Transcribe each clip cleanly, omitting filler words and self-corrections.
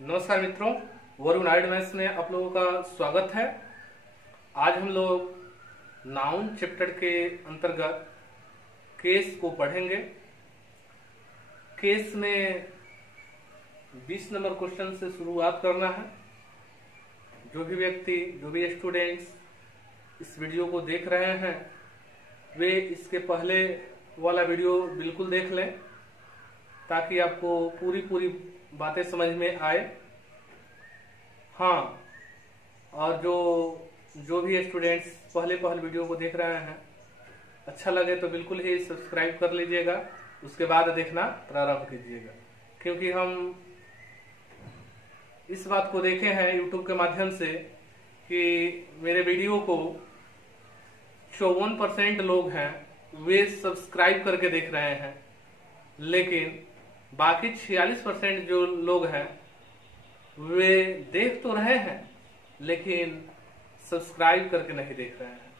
नमस्कार मित्रों, वरुण आइड मैथ्स में आप लोगों का स्वागत है। आज हम लोग नाउन चैप्टर के अंतर्गत केस को पढ़ेंगे। केस में 20 नंबर क्वेश्चन से शुरुआत करना है। जो भी स्टूडेंट्स इस वीडियो को देख रहे हैं वे इसके पहले वाला वीडियो बिल्कुल देख लें ताकि आपको पूरी बातें समझ में आए। हाँ, और जो भी स्टूडेंट्स पहले वीडियो को देख रहे हैं अच्छा लगे तो बिल्कुल ही सब्सक्राइब कर लीजिएगा, उसके बाद देखना प्रारंभ कीजिएगा। क्योंकि हम इस बात को देखे हैं यूट्यूब के माध्यम से कि मेरे वीडियो को 54% लोग हैं वे सब्सक्राइब करके देख रहे हैं, लेकिन बाकी 46% जो लोग हैं वे देख तो रहे हैं लेकिन सब्सक्राइब करके नहीं देख रहे हैं।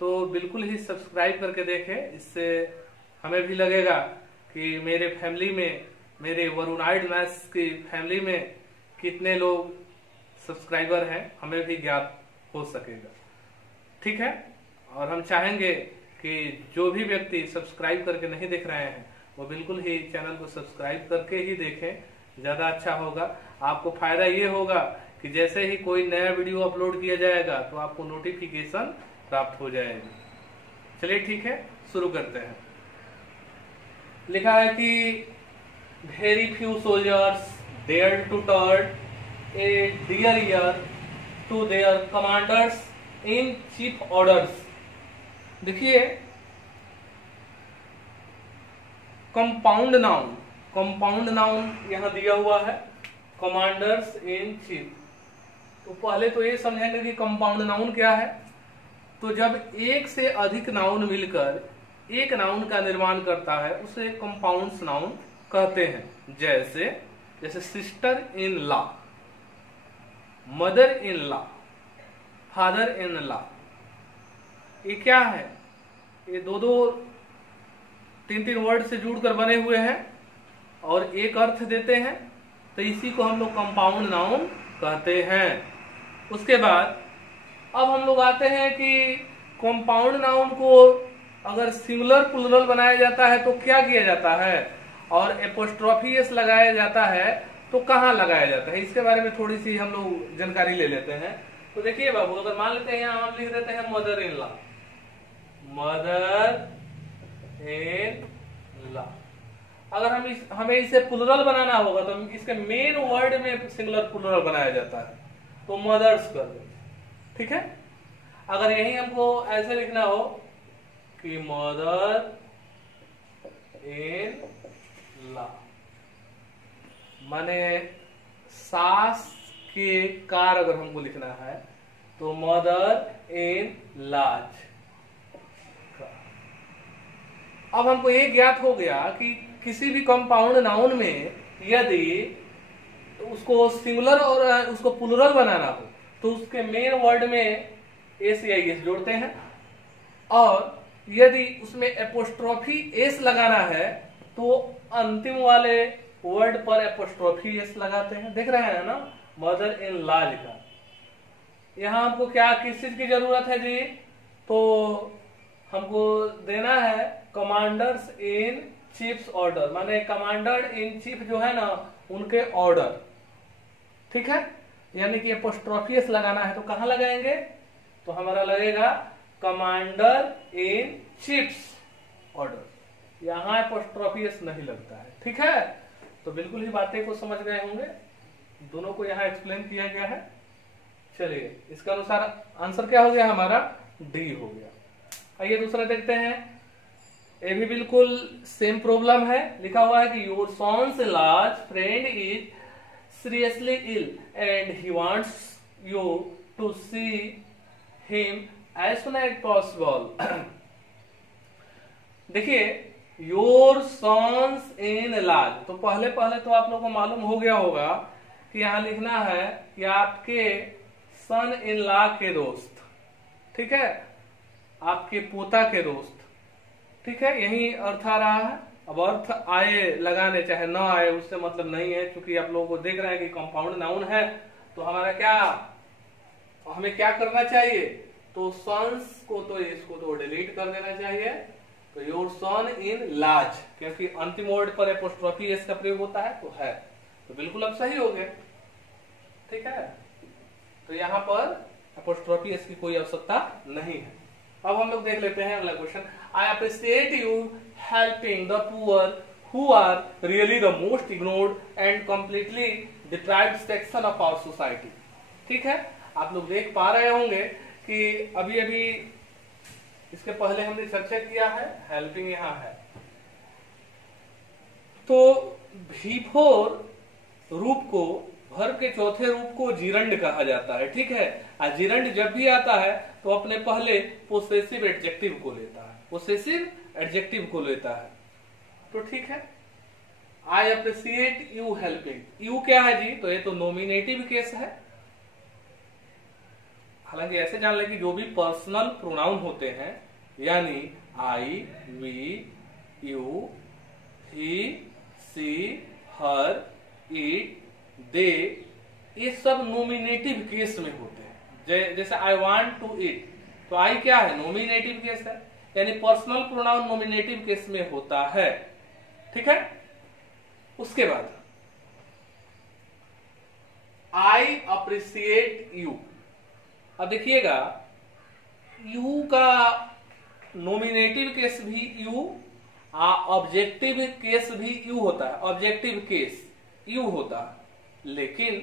तो बिल्कुल ही सब्सक्राइब करके देखें, इससे हमें भी लगेगा कि मेरे फैमिली में, मेरे वरुण आइड मैथ्स की फैमिली में कितने लोग सब्सक्राइबर हैं, हमें भी ज्ञात हो सकेगा। ठीक है, और हम चाहेंगे कि जो भी व्यक्ति सब्सक्राइब करके नहीं देख रहे हैं वो बिल्कुल ही चैनल को सब्सक्राइब करके ही देखें, ज्यादा अच्छा होगा। आपको फायदा ये होगा कि जैसे ही कोई नया वीडियो अपलोड किया जाएगा तो आपको नोटिफिकेशन प्राप्त हो जाएगी। चलिए ठीक है, शुरू करते हैं। लिखा है कि very few soldiers dare to turn a dear ear to their commanders in chief orders. देखिए, कंपाउंड नाउन यहां दिया हुआ है, कमांडर्स इन चीफ। तो पहले तो ये समझेंगे कि कंपाउंड नाउन क्या है। तो जब एक से अधिक नाउन मिलकर एक नाउन का निर्माण करता है उसे कंपाउंड नाउन कहते हैं। जैसे sister in law, mother in law, father in law. ये क्या है? ये दो 3 वर्ड से जुड़कर बने हुए हैं और एक अर्थ देते हैं, तो इसी को हम लोग कंपाउंड नाउन कहते हैं। उसके बाद अब हम लोग आते हैं कि कंपाउंड नाउन को अगर सिंगुलर प्लुरल बनाया जाता है तो क्या किया जाता है, और एपोस्ट्रोफी एस लगाया जाता है तो कहाँ लगाया जाता है, इसके बारे में थोड़ी सी हम लोग जानकारी ले लेते हैं। तो देखिए बाबू, अगर मान लेते हैं हम लिख देते हैं mother in law, mother in law. अगर हमें इसे प्लुरल बनाना होगा तो इसके मेन वर्ड में सिंगुलर प्लुरल बनाया जाता है, तो मदर्स कर दो। ठीक है, अगर यही हमको ऐसे लिखना हो कि मदर इन लॉ, माने सास के कार अगर हमको लिखना है तो मदर इन लॉज। अब हमको ये ज्ञात हो गया कि किसी भी कंपाउंड नाउन में यदि उसको सिंगुलर और उसको प्लुरल बनाना हो तो उसके मेन वर्ड में एस या एस जोड़ते हैं, और यदि उसमें एपोस्ट्रोफी एस लगाना है तो अंतिम वाले वर्ड पर एपोस्ट्रोफी एस लगाते हैं। देख रहे हैं ना, मदर इन लॉज का। यहां हमको क्या किस चीज की जरूरत है जी? तो हमको देना है कमांडर्स इन चीफ्स ऑर्डर, माने कमांडर इन चीफ जो है ना उनके ऑर्डर। ठीक है, यानी कि एपोस्ट्रोफी एस लगाना है तो कहां लगाएंगे? तो हमारा लगेगा कमांडर इन चीफ्स ऑर्डर। यहां एपोस्ट्रोफी एस नहीं लगता है। ठीक है, तो बिल्कुल ही बातें को समझ गए होंगे, दोनों को यहां एक्सप्लेन किया गया है। चलिए, इसका अनुसार आंसर क्या हो गया हमारा? डी हो गया। आइए दूसरा देखते हैं। ये भी बिल्कुल सेम प्रॉब्लम है। लिखा हुआ है कि your son's large friend is seriously ill and he wants you to see him as soon as possible. देखिए, योर सॉन्स इन लार्ज, तो पहले तो आप लोगों को मालूम हो गया होगा कि यहां लिखना है कि आपके सन इन लॉ के दोस्त। ठीक है, आपके पोता के दोस्त। ठीक है, यही अर्थ आ रहा है। अब अर्थ आए लगाने चाहे ना आए उससे मतलब नहीं है, क्योंकि आप लोगों को देख रहे हैं कि कंपाउंड नाउन है। तो हमारा क्या, हमें क्या करना चाहिए, तो सन्स को तो इसको तो डिलीट कर देना चाहिए। तो योर सन इन लार्ज, क्योंकि अंतिम वर्ड पर एपोस्ट्रोफी एस का प्रयोग होता है तो है, तो बिल्कुल अब सही हो गया। ठीक है, तो यहाँ पर एपोस्ट्रोफी एस की कोई आवश्यकता नहीं है। अब हम लोग देख लेते हैं अगला question. I appreciate you helping the poor who are really the most ignored and completely deprived section of our society. ठीक है, आप लोग देख पा रहे होंगे कि अभी अभी इसके पहले हमने चर्चा किया है, हेल्पिंग यहाँ है। तो V4 रूप को, वर्ब के चौथे रूप को जीरंड कहा जाता है। ठीक है, जीरंड जब भी आता है तो अपने पहले पोसेसिव एडजेक्टिव को लेता है, पोसेसिव एडजेक्टिव को लेता है। तो ठीक है, आई अप्रिशिएट यू हेल्पिंग, यू क्या है जी, तो ये तो नॉमिनेटिव केस है। हालांकि ऐसे जान लें कि जो भी पर्सनल प्रोनाउन होते हैं, यानी I, we, you, he, she, her, it, they, ये सब नॉमिनेटिव केस में होते हैं। जैसे आई वांट टू ईट, तो आई क्या है, नॉमिनेटिव केस है, यानी पर्सनल प्रोनाउन नॉमिनेटिव केस में होता है। ठीक है, उसके बाद आई अप्रिशिएट यू। अब देखिएगा, यू का नॉमिनेटिव केस भी यू, ऑब्जेक्टिव केस भी यू होता है, ऑब्जेक्टिव केस यू होता है। लेकिन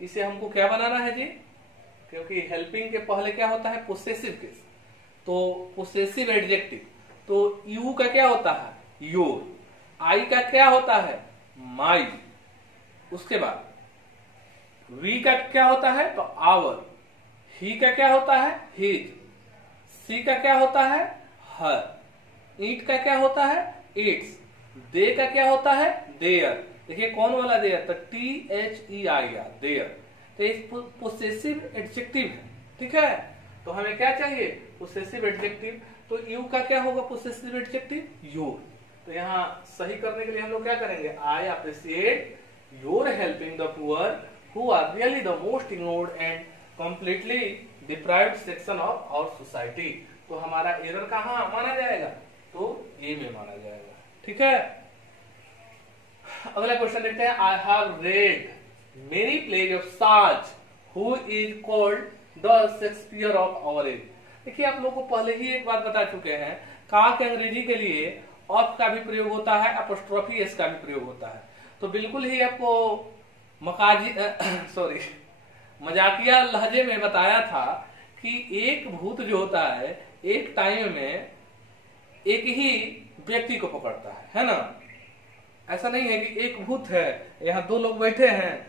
इसे हमको क्या बनाना है जी, क्योंकि हेल्पिंग के पहले क्या होता है, पोसेसिव केस, तो पोसेसिव एडजेक्टिव, तो यू का क्या होता है, योर, आई का क्या होता है, माई, उसके बाद वी का क्या होता है, तो आवर, ही का क्या होता है, हिज, सी का क्या होता है, हर, ईट का क्या होता है, इट्स, दे का क्या होता है, देयर। देखिए कौन वाला देयर, तो THEIR, देयर, तो इस पोसेसिव एडजेक्टिव है। ठीक है, तो हमें क्या चाहिए, पोसेसिव एडजेक्टिव, तो यू का क्या होगा, पोसेसिव एडजेक्टिव, योर। तो यहाँ सही करने के लिए हम लोग क्या करेंगे, I appreciate your helping the poor who are really the most ignored and completely deprived section of our society. तो हमारा एरर कहाँ माना जाएगा, तो ए में माना जाएगा। ठीक है, अगला क्वेश्चन देखते हैं। I have read many plays of Shaw's who is called the Shakespeare of our age. देखिए आप लोगों को पहले ही एक बात बता चुके हैं, का के अंग्रेजी के लिए ऑफ का भी प्रयोग होता है, एपोस्ट्रोफी एस का भी प्रयोग होता है। तो बिल्कुल ही आपको मजाकिया लहजे में बताया था कि एक भूत जो होता है एक टाइम में एक ही व्यक्ति को पकड़ता है ना। ऐसा नहीं है कि एक भूत है, यहाँ दो लोग बैठे हैं,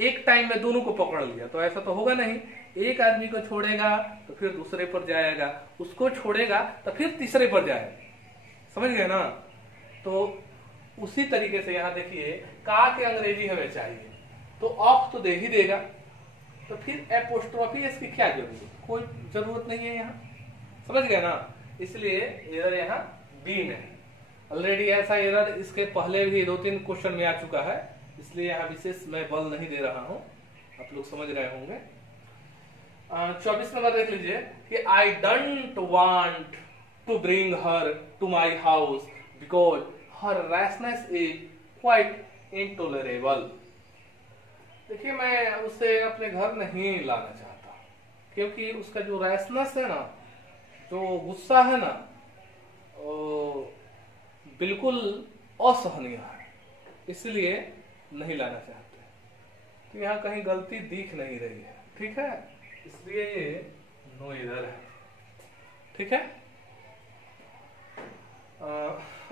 एक टाइम में दोनों को पकड़ लिया, तो ऐसा तो होगा नहीं। एक आदमी को छोड़ेगा तो फिर दूसरे पर जाएगा, उसको छोड़ेगा तो फिर तीसरे पर जाएगा, समझ गए ना। तो उसी तरीके से यहाँ देखिए, का के अंग्रेजी हमें चाहिए तो ऑफ तो दे ही देगा, तो फिर एपोस्ट्रोफी इसकी क्या जरूरत, कोई जरूरत नहीं है यहाँ, समझ गए ना। इसलिए एरर यहाँ बी में है। ऑलरेडी ऐसा एरर इसके पहले भी 2-3 क्वेश्चन में आ चुका है, इसलिए यहाँ विशेष मैं बल नहीं दे रहा हूँ, आप लोग समझ रहे होंगे। 24 नंबर देख लीजिए कि I don't want to bring her to my house because her rashness is quite intolerable. देखिए मैं उसे अपने घर नहीं लाना चाहता, क्योंकि उसका जो रैशनेस है ना, जो गुस्सा है ना, बिल्कुल असहनीय है, इसलिए नहीं लाना चाहते। तो यहाँ कहीं गलती दिख नहीं रही है, ठीक है, इसलिए ये नो एरर है। ठीक है,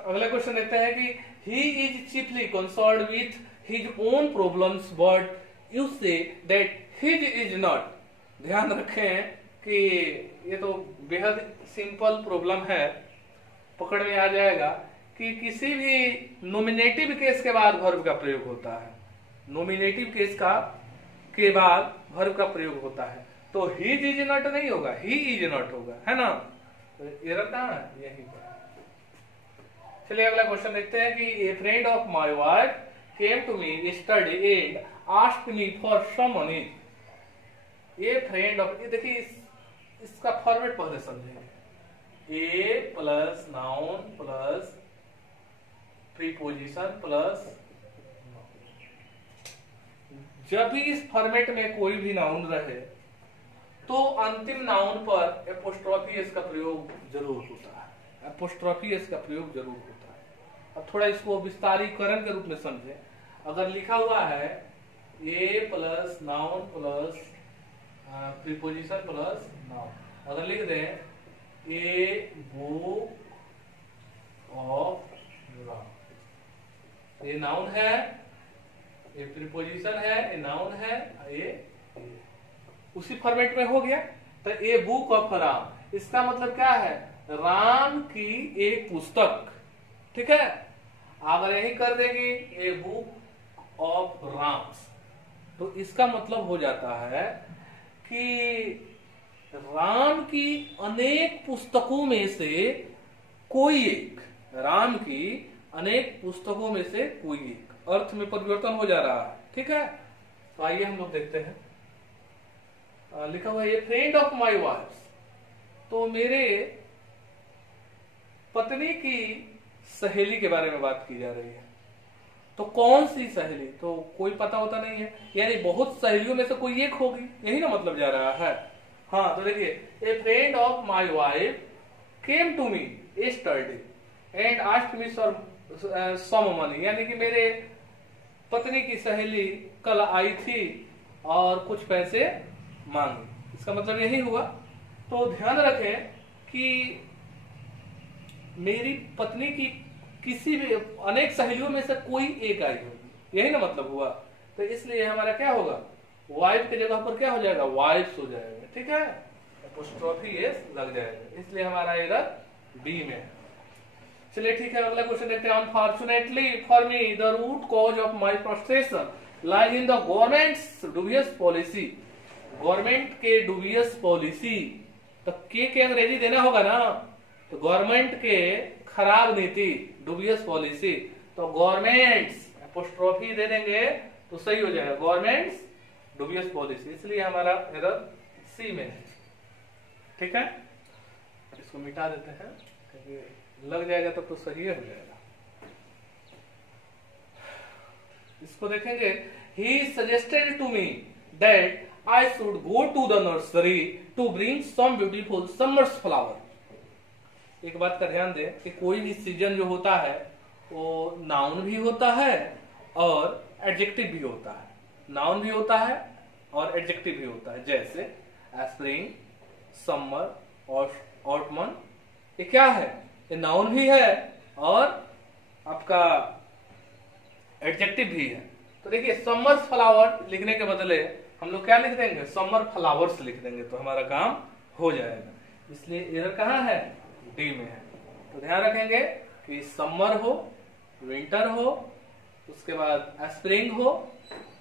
अगला क्वेश्चन देखते हैं कि he is chiefly concerned with his own problems but you say that his is not. ध्यान रखें कि ये तो बेहद सिंपल प्रॉब्लम है, पकड़ में आ जाएगा कि किसी भी नॉमिनेटिव केस के बाद वर्ब का प्रयोग होता है, नॉमिनेटिव केस का के बाद वर्ब का प्रयोग होता है, तो हिज इज नॉट नहीं होगा, ही इज नॉट होगा, है ना। तो एरर कहाँ है, यही पर। चलिए अगला क्वेश्चन देखते हैं कि a friend of my wife came to me yesterday and asked me for some money. A friend of, ये देखिए इसका फॉर्मेट पहले समझेंगे। A plus noun plus preposition plus, जब भी इस फॉर्मेट में कोई भी नाउन रहे तो अंतिम नाउन पर एपोस्ट्रोफी एस का प्रयोग जरूर होता है। एपोस्ट्रोफी एस का प्रयोग जरूर होता है। अब थोड़ा इसको विस्तारीकरण के रूप में समझे। अगर लिखा हुआ है a plus noun plus preposition plus noun, अगर लिख दें ए बुक ऑफ, ये नाउन है, ये प्रीपोजिशन है, ये नाउन है, ये उसी फॉर्मेट में हो गया। तो ए बुक ऑफ राम, इसका मतलब क्या है? राम की एक पुस्तक। ठीक है, अगर यही कर देंगे ए बुक ऑफ राम्स, तो इसका मतलब हो जाता है कि राम की अनेक पुस्तकों में से कोई एक, राम की अनेक पुस्तकों में से कोई एक, अर्थ में परिवर्तन हो जा रहा है। ठीक है, तो आइए हम लोग देखते हैं। लिखा हुआ है फ्रेंड ऑफ माय वाइफ, तो मेरे पत्नी की सहेली के बारे में बात की जा रही है। तो कौन सी सहेली? तो कोई पता होता नहीं है, यानी बहुत सहेलियों में से कोई एक होगी, यही ना मतलब जा रहा है। हाँ, तो देखिए a friend of my wife came to me yesterday and asked me some money, यानी कि मेरे पत्नी की सहेली कल आई थी और कुछ पैसे मांगे, इसका मतलब यही हुआ। तो ध्यान रखें कि मेरी पत्नी की किसी भी अनेक सहेलियों में से कोई एक आई होगी, यही ना मतलब हुआ। तो इसलिए हमारा क्या होगा? वाइफ के जगह पर क्या हो जाएगा? वाइफ्स हो जाएगा। ठीक है, एपोस्ट्रोफी एस लग जाएगा, इसलिए हमारा इधर बी में है। चलिए ठीक है, अगला क्वेश्चन देखते हैं। Unfortunately for me the root cause of my frustration lies in the government's dubious policy. Government के डूबियस पॉलिसी, तो के अंग्रेजी देना होगा ना, तो गवर्नमेंट के खराब नीति, डूबियस पॉलिसी, तो गवर्नमेंट्स एपोस्ट्रोफी दे देंगे तो सही हो जाएगा, गवर्नमेंट्स डूबियस पॉलिसी, इसलिए हमारा एरर सी में है। ठीक है, इसको मिटा देते हैं क्योंकि लग जाएगा तब तो सही हो जाएगा। इसको देखेंगे, he suggested to me that I should go to the nursery to bring some beautiful summer's flower। एक बात का ध्यान दें कि कोई भी सीजन जो होता है वो नाउन भी होता है और एडजेक्टिव भी होता है, नाउन भी होता है और एडजेक्टिव भी होता है। जैसे स्प्रिंग, समर और ऑटमन, ये क्या है? ये नाउन भी है और आपका एडजेक्टिव भी है। तो देखिए समर फ्लावर लिखने के बदले हम लोग क्या लिख देंगे? समर फ्लावर्स लिख देंगे, तो हमारा काम हो जाएगा। इसलिए एरर कहाँ है? डी में है। तो ध्यान रखेंगे कि समर हो, विंटर हो, उसके बाद स्प्रिंग हो,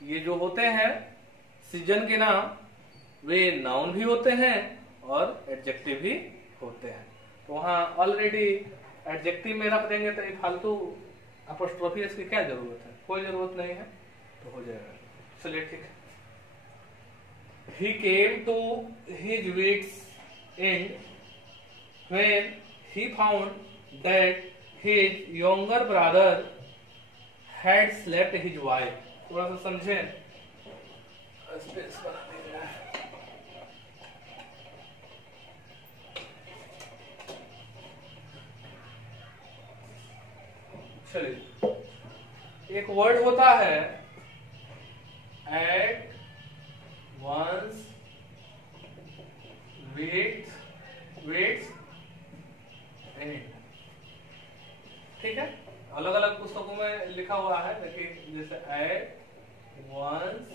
ये जो होते हैं सीजन के नाम, वे नाउन भी होते हैं और एडजेक्टिव भी होते हैं। तो वहां ऑलरेडी एडजेक्टिव में रख देंगे तो ये फालतू एपोस्ट्रोफी इसकी क्या जरूरत है? कोई जरूरत नहीं है, तो हो जाएगा। चलिए ठीक है। He came to his wits end when he found that his younger brother had slept his wife। थोड़ा सा समझें, स्पेस बना दीजिए। चलिए, एक वर्ड होता है एट वंस, वेट्स एंड। ठीक है, अलग अलग पुस्तकों में लिखा हुआ है, देखिए जैसे एट वंस,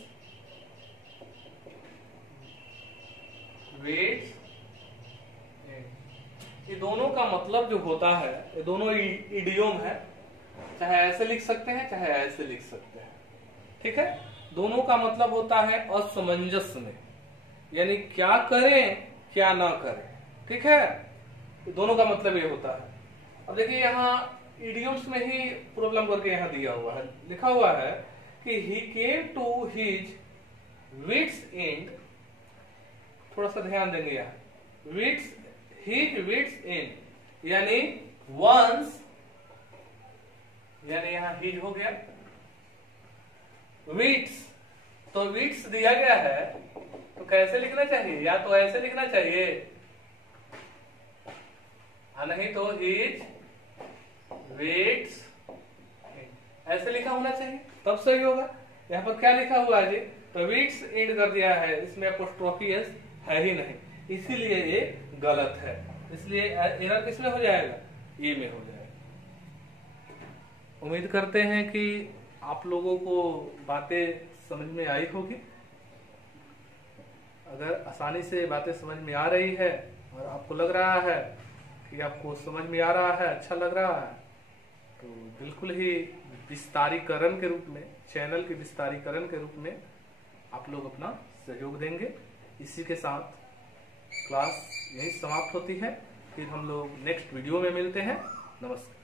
वेट्स एंड, ये दोनों का मतलब जो होता है, ये दोनों इडियोम है, चाहे ऐसे लिख सकते हैं चाहे ऐसे लिख सकते हैं। ठीक है, दोनों का मतलब होता है असमंजस में, यानी क्या करें क्या ना करें। ठीक है, दोनों का मतलब ये होता है। अब देखिए यहाँ इडियम्स में ही प्रॉब्लम करके यहाँ दिया हुआ है, लिखा हुआ है कि he came to his wits end, थोड़ा सा ध्यान देंगे यहाँ, हिज विट्स एंड यानी वंस, यानी यहाँ हिज हो गया, विट्स, तो विट्स दिया गया है तो कैसे लिखना चाहिए, या तो ऐसे लिखना चाहिए, नहीं तो हिज विट्स, ऐसे लिखा होना चाहिए तब सही होगा। यहाँ पर क्या लिखा हुआ है जी, तो विट्स एंड कर दिया है, इसमें अपोस्ट्रोफी एस है ही नहीं, इसीलिए ये गलत है, इसलिए एरर किसमें हो जाएगा, ए में हो जाएगा। उम्मीद करते हैं कि आप लोगों को बातें समझ में आई होगी। अगर आसानी से बातें समझ में आ रही है और आपको लग रहा है कि आपको समझ में आ रहा है, अच्छा लग रहा है, तो बिल्कुल ही विस्तारीकरण के रूप में, चैनल के विस्तारीकरण के रूप में आप लोग अपना सहयोग देंगे। इसी के साथ क्लास यहीं समाप्त होती है, फिर हम लोग नेक्स्ट वीडियो में मिलते हैं। नमस्कार।